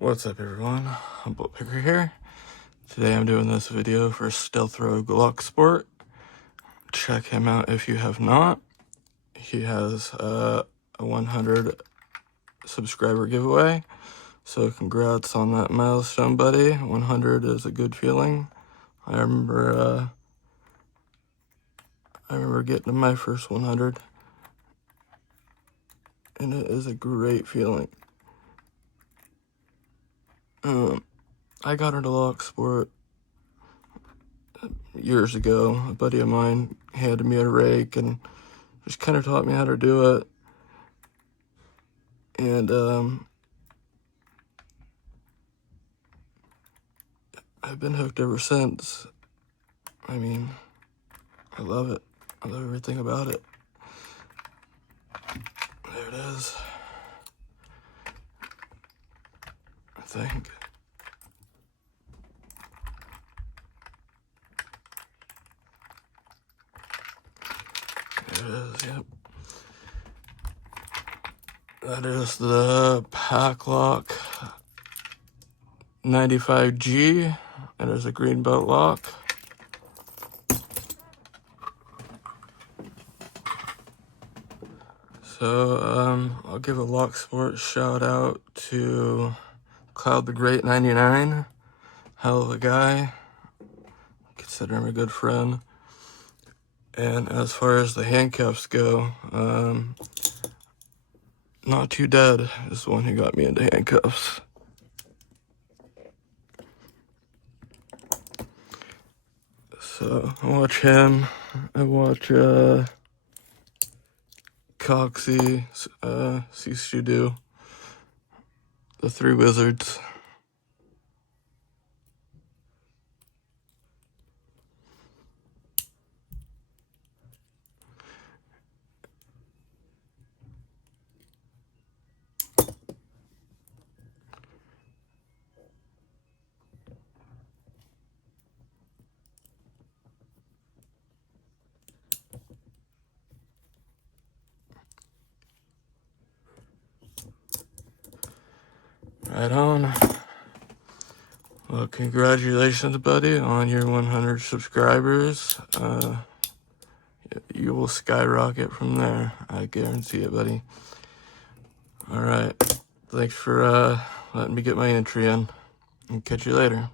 What's up everyone, I'm Picker here. Today I'm doing this video for Stealth Rogue Glock Sport. Check him out if you have not. He has a 100 subscriber giveaway. So congrats on that milestone, buddy. 100 is a good feeling. I remember getting to my first 100. And it is a great feeling. I got into Glock Sport years ago. A buddy of mine handed me a rake and just kind of taught me how to do it. And I've been hooked ever since. I mean, I love it. I love everything about it. There it is. I think. There it is, yep. That is the Paclock 95G. It is a green belt lock. So, I'll give a Lock Sport shout out to Cloud the Great 99. Hell of a guy. Consider him a good friend. And as far as the handcuffs go, Not Too Dead is the one who got me into handcuffs. So I watch him. I watch Coxie, Shoutout, the three wizards. Right on. Well, congratulations, buddy, on your 100 subscribers. You will skyrocket from there. I guarantee it, buddy. All right. Thanks for letting me get my entry in. And catch you later.